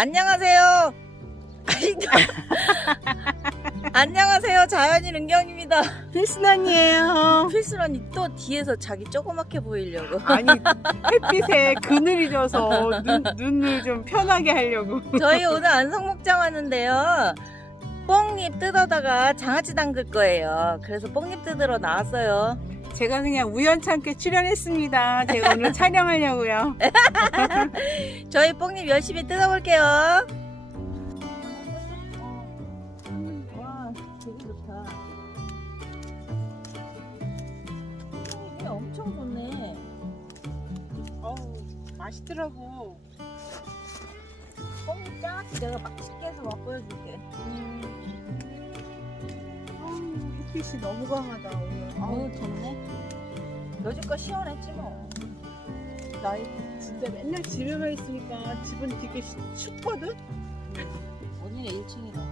안녕하세요. 안녕하세요. 자연인 은경입니다. 필순언니에요. 필수런이 또 뒤에서 자기 조그맣게 보이려고. 아니 햇빛에 그늘이 져서 눈, 눈을 좀 편하게 하려고. 저희 오늘 안성목장 왔는데요. 뽕잎 뜯어다가 장아찌 담글 거예요. 그래서 뽕잎 뜯으러 나왔어요. 제가 그냥 우연찮게 출연했습니다. 제가 오늘 촬영하려고요. 저희 뽕잎 열심히 뜯어볼게요. 와, 되게 좋다. 뽕잎이 엄청 좋네. 어우 맛있더라고. 뽕잎 장아찌 내가 맛있게 해서 맛보여줄게. 음. 햇빛이 너무 강하다 오늘. 아우 어우, 좋네. 여지껏 시원했지 뭐. 나 진짜 맨날 집에만 있으니까 집은 되게 시- 춥거든. 오늘의 1층이다.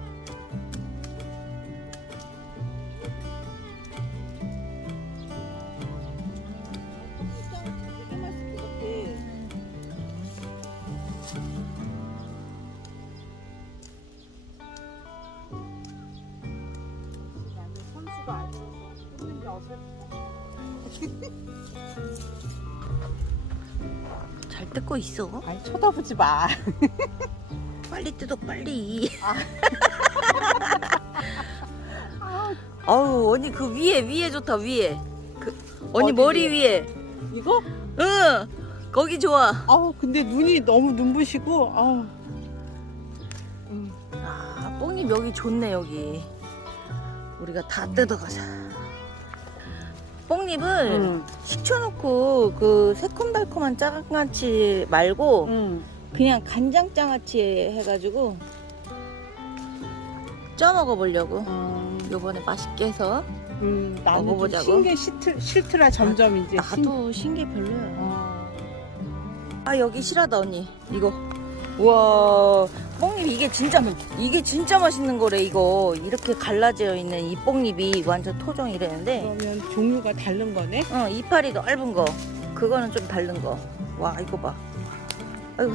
잘 뜯고 있어. 아니 쳐다보지 마. 빨리 뜯어 빨리. 아. 아우 언니 그 위에 위에 좋다 위에. 그 언니 어디 머리 위에. 이거? 응. 거기 좋아. 아우 근데 눈이 너무 눈부시고 아우. 음. 아 뽕잎 여기 좋네 여기. 우리가 다 뜯어가자. 뽕잎을 음. 식초 넣고 그 새콤달콤한 장아찌 말고 음. 그냥 간장 장아찌 해가지고 쪄 먹어보려고. 음. 요번에 맛있게 해서 음. 나는 좀 먹어보자고? 신게 싫트, 싫더라 점점 이제. 신- 나도 신기 별로야. 어. 아 여기 실하다 언니 이거 우와 뽕잎 이게 진짜 이게 진짜 맛있는 거래 이거. 이렇게 갈라져 있는 이 뽕잎이 완전 토종이라는데. 그러면 종류가 다른 거네. 어 이파리 넓은 거. 그거는 좀 다른 거와 이거 봐. 아이고.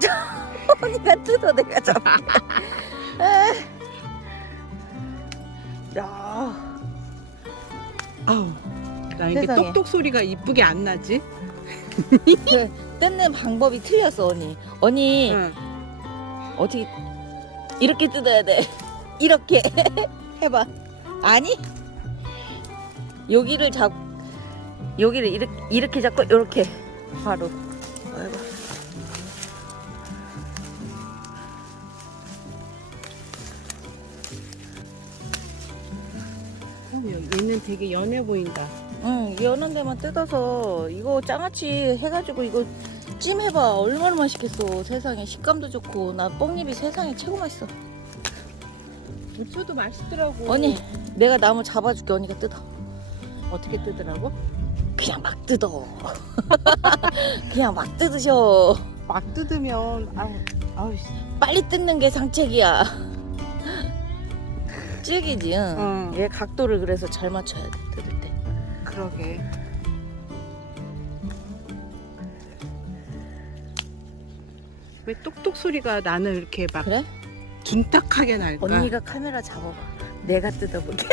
언니가 뜯어 내가 잡 야, 아우. 나 이게 세상에. 똑똑 소리가 이쁘게 안 나지? 그 뜯는 방법이 틀렸어 언니 언니 응. 어떻게 이렇게 뜯어야 돼? 이렇게 해봐. 아니? 여기를 잡 여기를 이렇게 이렇게 잡고 이렇게 바로. 아이고. 어, 얘는 되게 연해 보인다. 응, 연한 데만 뜯어서 이거 장아찌 해가지고 이거 찜 해봐. 얼마나 맛있겠어. 세상에 식감도 좋고 나 뽕잎이 세상에 최고 맛있어. 부추도 맛있더라고. 언니, 내가 나무 잡아줄게. 언니가 뜯어. 어떻게 뜨더라고? 그냥 막 뜯어. 그냥 막 뜯으셔. 막 뜯으면 아우 아우 씨. 빨리 뜯는 게 상책이야. 찌기지, 응. 응. 얘 각도를 그래서 잘 맞춰야 돼, 뜯을 때. 그러게. 왜 똑똑 소리가 나는 이렇게 막 그래? 둔탁하게 날까? 언니가 카메라 잡아봐. 내가 뜯어볼게.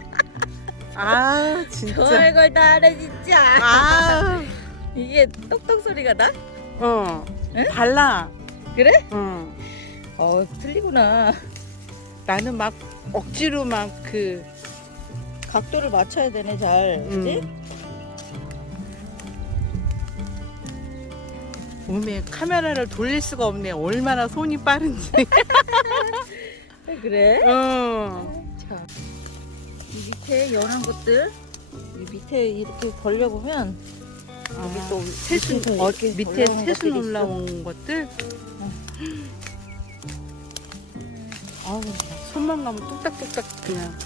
아 진짜. 별걸 다 하네, 진짜. 아, 이게 똑똑 소리가 나? 어. 응? 달라. 그래? 응. 어, 틀리구나. 나는 막 억지로 막 그. 각도를 맞춰야 되네, 잘. 그지? 음. 몸에 카메라를 돌릴 수가 없네. 얼마나 손이 빠른지. 그래? 어. 자, 이 밑에 연한 것들, 이 밑에 이렇게 벌려보면, 여기 또 새순 밑에서 어, 이렇게 밑에 올라온 새순 것들이. 올라온 것들. 아우 손만 가면 뚝딱뚝딱 그냥.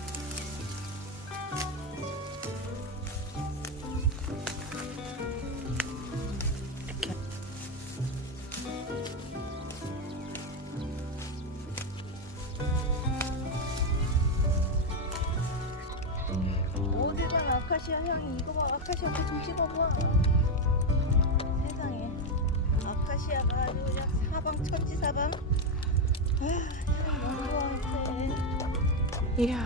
이야.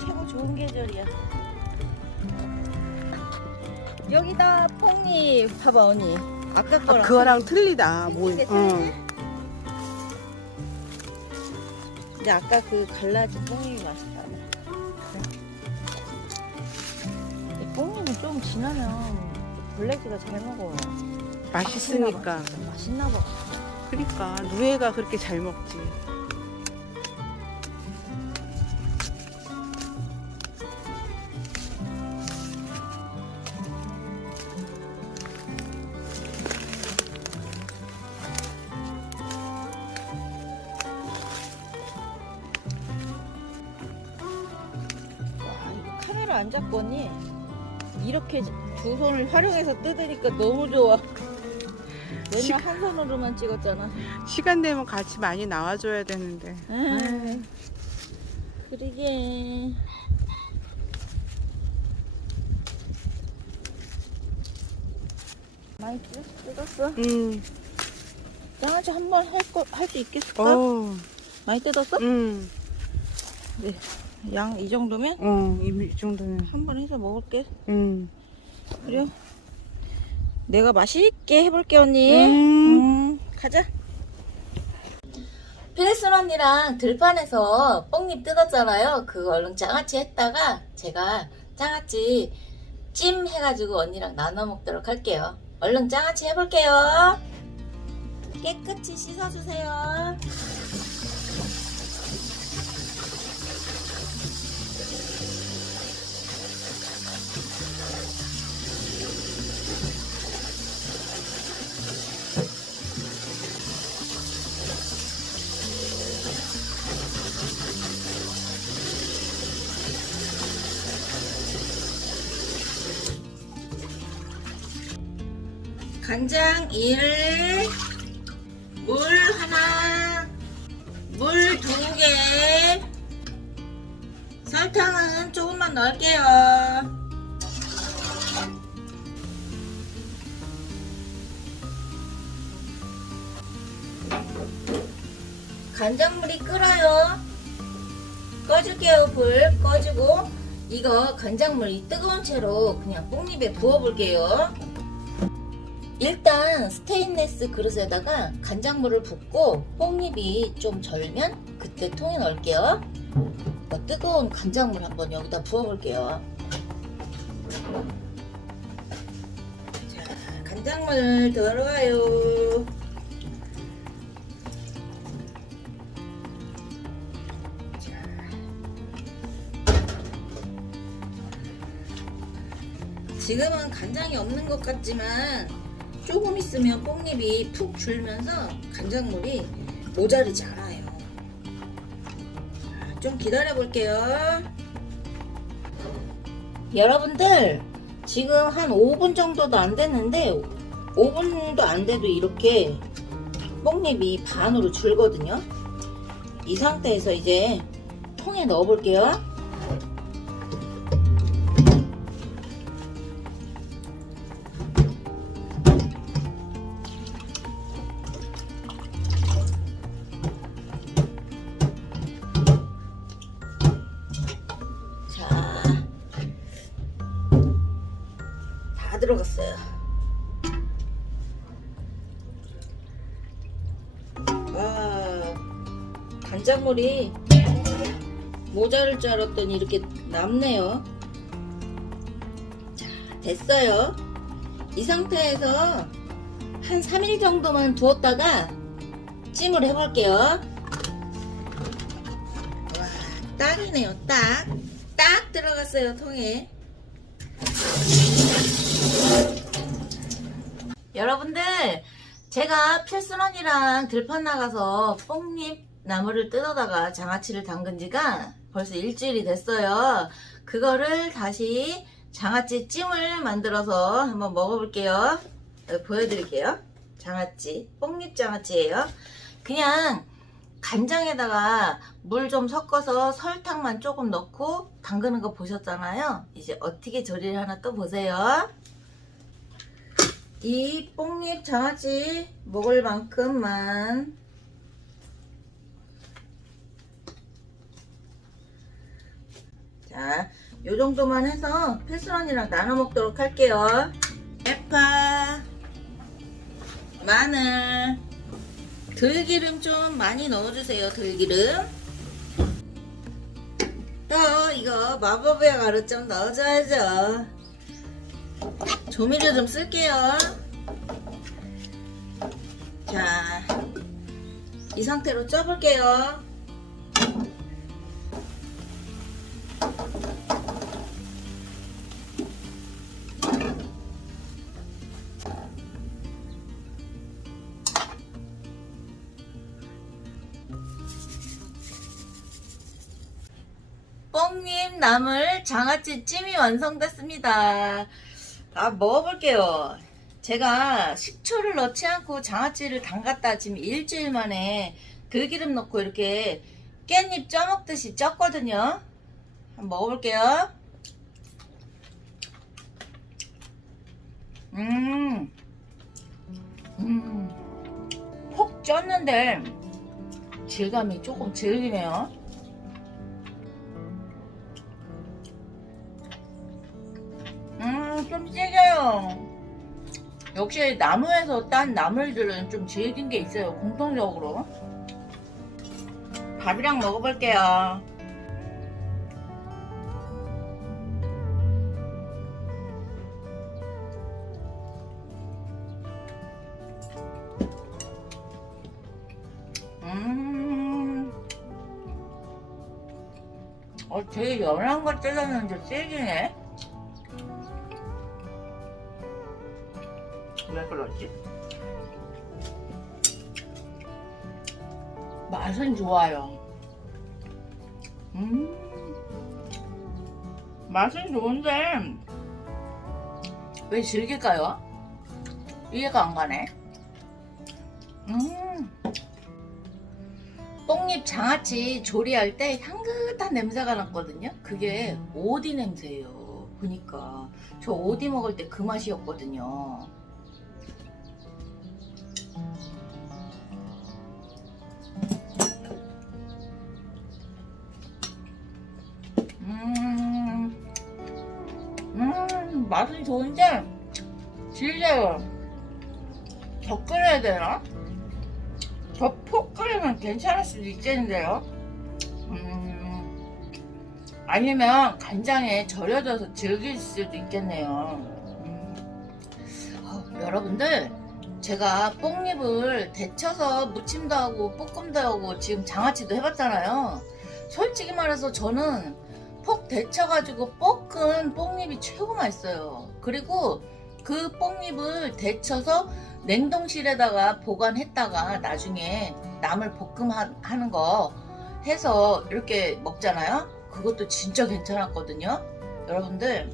최고 좋은 계절이야. 여기다 뽕잎 봐봐 언니. 아까 아, 거랑 그거랑 틀리다. 뭐. 이게 응. 틀리네? 근데 아까 그 갈라진 뽕잎이 맛있다. 이 뽕잎은 좀 지나면 블랙이가 잘 먹어. 맛있으니까. 맛있나 봐. 그러니까 누에가 그렇게 잘 먹지. 카메라 안 잡고 언니 이렇게 두 손을 활용해서 뜯으니까 너무 좋아. 맨날 시- 한 손으로만 찍었잖아. 시간 되면 같이 많이 나와줘야 되는데. 에이, 그러게. 많이 뜯- 뜯었어. 음. 양아치 한번 할거할수 있겠을까? 어. 많이 뜯었어? 음. 양이 정도면 어. 이, 이 정도면. 한 번 해서 먹을게. 음. 그래요? 내가 맛있게 해볼게 언니. 음. 음, 가자. 필리슨 언니랑 들판에서 뽕잎 뜯었잖아요. 그거 얼른 장아찌 했다가 제가 장아찌 찜 해가지고 언니랑 나눠 먹도록 할게요. 얼른 장아찌 해볼게요. 깨끗이 씻어주세요. 간장 1, 물 하나, 물 두 개, 설탕은 조금만 넣을게요. 간장물이 끓어요. 꺼줄게요, 불. 꺼주고, 이거 간장물 이 뜨거운 채로 그냥 뽕잎에 부어볼게요. 일단 스테인레스 그릇에다가 간장물을 붓고 뽕잎이 좀 절면 그때 통에 넣을게요. 어, 뜨거운 간장물 한번 여기다 부어볼게요. 자, 간장물 들어가요. 자. 지금은 간장이 없는 것 같지만 조금 있으면 뽕잎이 푹 줄면서 간장물이 모자르지 않아요. 자, 좀 기다려 볼게요. 여러분들 지금 한 5분 정도도 안 됐는데 5분도 안 돼도 이렇게 뽕잎이 반으로 줄거든요. 이 상태에서 이제 통에 넣어 볼게요. 들어갔어요. 아, 간장물이 모자랄 줄 알았더니 이렇게 남네요. 자, 됐어요. 이 상태에서 한 3일 정도만 두었다가 찜을 해볼게요. 와, 딱이네요, 딱. 딱 들어갔어요, 통에. 여러분들, 제가 필순원이랑 들판 나가서 뽕잎 나무를 뜯어다가 장아찌를 담근 지가 벌써 일주일이 됐어요. 그거를 다시 장아찌 찜을 만들어서 한번 먹어볼게요. 여기 보여드릴게요. 장아찌, 뽕잎 장아찌예요. 그냥 간장에다가 물 좀 섞어서 설탕만 조금 넣고 담그는 거 보셨잖아요. 이제 어떻게 조리를 하나 또 보세요. 이 뽕잎 장아찌 먹을 만큼만 자, 요 정도만 해서 필수언니랑 나눠 먹도록 할게요. 대파, 마늘, 들기름 좀 많이 넣어주세요. 들기름. 또 이거 마법의 가루 좀 넣어줘야죠. 조미료 좀 쓸게요. 자, 이 상태로 쪄볼게요. 뻥님 나물 장아찌 찜이 완성됐습니다. 아, 먹어볼게요. 제가 식초를 넣지 않고 장아찌를 담갔다 지금 일주일 만에 들기름 넣고 이렇게 깻잎 쪄먹듯이 쪘거든요. 한번 먹어볼게요. 음, 음, 폭 쪘는데 질감이 조금 질기네요. 좀 질겨요. 역시 나무에서 딴 나물들은 좀 질긴 게 있어요, 공통적으로. 밥이랑 먹어볼게요. 음. 어, 되게 연한 거 뜯었는데 질기네. 왜 그러지? 맛은 좋아요. 음, 맛은 좋은데 왜 질길까요? 이해가 안 가네. 음, 뽕잎 장아찌 조리할 때 향긋한 냄새가 났거든요. 그게 오디 냄새예요. 보니까 저 오디 먹을 때 그 맛이었거든요. 좋은데, 질려요. 더 끓여야 되나? 더 푹 끓이면 괜찮을 수도 있겠는데요? 음, 아니면 간장에 절여져서 질길 수도 있겠네요. 음. 어, 여러분들, 제가 뽕잎을 데쳐서 무침도 하고 볶음도 하고 지금 장아찌도 해봤잖아요. 솔직히 말해서 저는 폭 데쳐가지고 볶은 뽕잎이 최고 맛있어요. 그리고 그 뽕잎을 데쳐서 냉동실에다가 보관했다가 나중에 나물 볶음 하- 하는 거 해서 이렇게 먹잖아요. 그것도 진짜 괜찮았거든요. 여러분들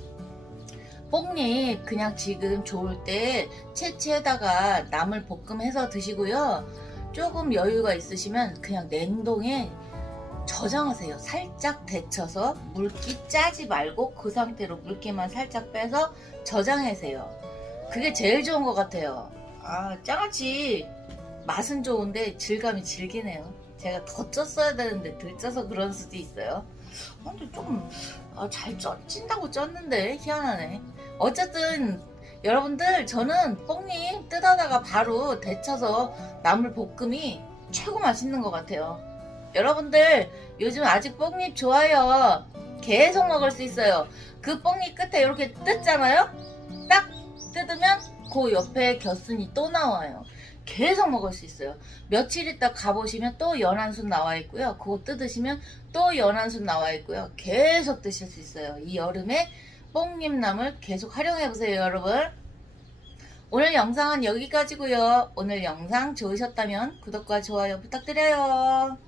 뽕잎 그냥 지금 좋을 때 채취해다가 나물 볶음해서 드시고요. 조금 여유가 있으시면 그냥 냉동에 저장하세요. 살짝 데쳐서 물기 짜지 말고 그 상태로 물기만 살짝 빼서 저장하세요. 그게 제일 좋은 것 같아요. 아, 장아찌 맛은 좋은데 질감이 질기네요. 제가 더 쪘어야 되는데 덜 쪄서 그런 수도 있어요. 아, 근데 좀, 아, 찐다고 쪘는데, 희한하네. 어쨌든, 여러분들, 저는 뽕잎 뜯어다가 바로 데쳐서 나물 볶음이 최고 맛있는 것 같아요. 여러분들 요즘 아직 뽕잎 좋아요. 계속 먹을 수 있어요. 그 뽕잎 끝에 이렇게 뜯잖아요. 딱 뜯으면 그 옆에 겨순이 또 나와요. 계속 먹을 수 있어요. 며칠 있다 가보시면 또 연한순 나와 있고요. 그거 뜯으시면 또 연한순 나와 있고요. 계속 드실 수 있어요. 이 여름에 뽕잎나물 계속 활용해 보세요, 여러분. 오늘 영상은 여기까지고요. 오늘 영상 좋으셨다면 구독과 좋아요 부탁드려요.